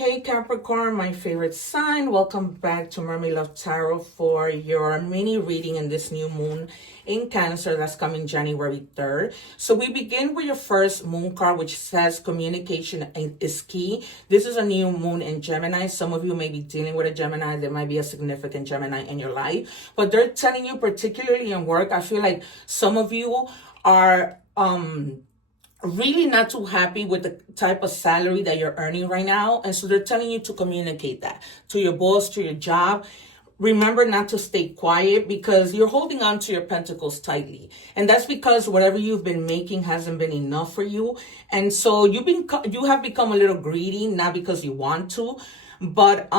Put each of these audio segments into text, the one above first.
Hey Capricorn, my favorite sign. Welcome back to Mermaid Love Tarot for your mini reading in this new moon in Cancer that's coming January 3rd. So we begin with your first moon card, which says communication is key. This is a new moon in Gemini. Some of you may be dealing with a Gemini. There might be a significant Gemini in your life, but they're telling you, particularly in work, I feel like some of you are really not too happy with the type of salary that you're earning right now. And so they're telling you to communicate that to your boss, to your job. Remember not to stay quiet because you're holding on to your pentacles tightly. And that's because whatever you've been making hasn't been enough for you. And so you have become a little greedy, not because you want to, but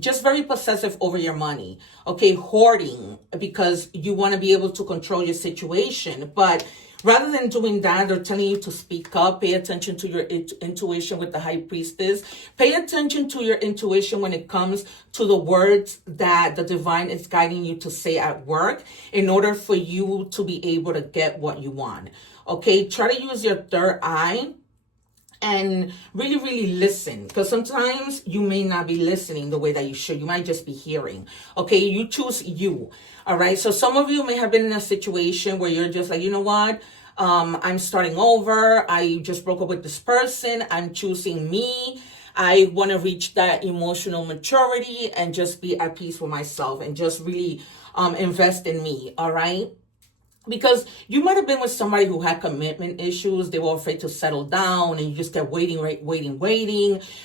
just very possessive over your money. Okay, hoarding because you want to be able to control your situation. But rather than doing that, they're telling you to speak up, pay attention to your intuition with the High Priestess. Pay attention to your intuition when it comes to the words that the divine is guiding you to say at work in order for you to be able to get what you want. Okay, try to use your third eye and really, really listen, because sometimes you may not be listening the way that you should. You might just be hearing. Okay, you choose you. All right, so some of you may have been in a situation where you're just like, you know what? I'm starting over. I just broke up with this person. I'm choosing me. I want to reach that emotional maturity and just be at peace with myself and just really invest in me. All right. Because you might have been with somebody who had commitment issues. They were afraid to settle down and you just kept waiting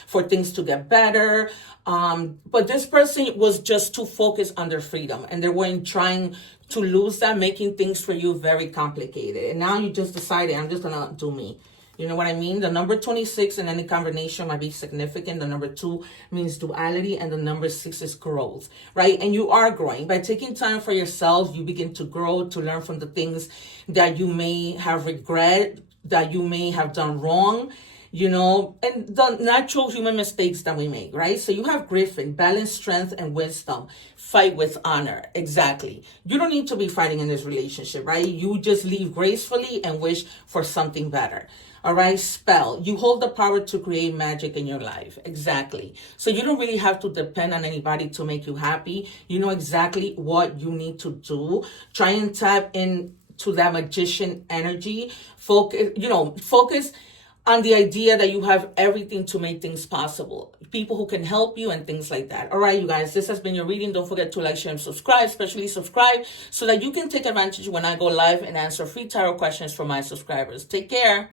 for things to get better. But this person was just too focused on their freedom and they weren't trying to lose that, making things for you very complicated. And now you just decided, I'm just going to do me. You know what I mean? The number 26 in any combination might be significant. The number 2 means duality, and the number 6 is growth, right? And you are growing. By taking time for yourself, you begin to grow, to learn from the things that you may have regret, that you may have done wrong, you know, and the natural human mistakes that we make, right? So you have Griffin, balance, strength, and wisdom. Fight with honor. Exactly. You don't need to be fighting in this relationship, right? You just leave gracefully and wish for something better. All right, spell. You hold the power to create magic in your life. Exactly. So you don't really have to depend on anybody to make you happy. You know exactly what you need to do. Try and tap into that magician energy. Focus on the idea that you have everything to make things possible. People who can help you and things like that. All right, you guys, this has been your reading. Don't forget to like, share, and subscribe, especially subscribe so that you can take advantage when I go live and answer free tarot questions for my subscribers. Take care.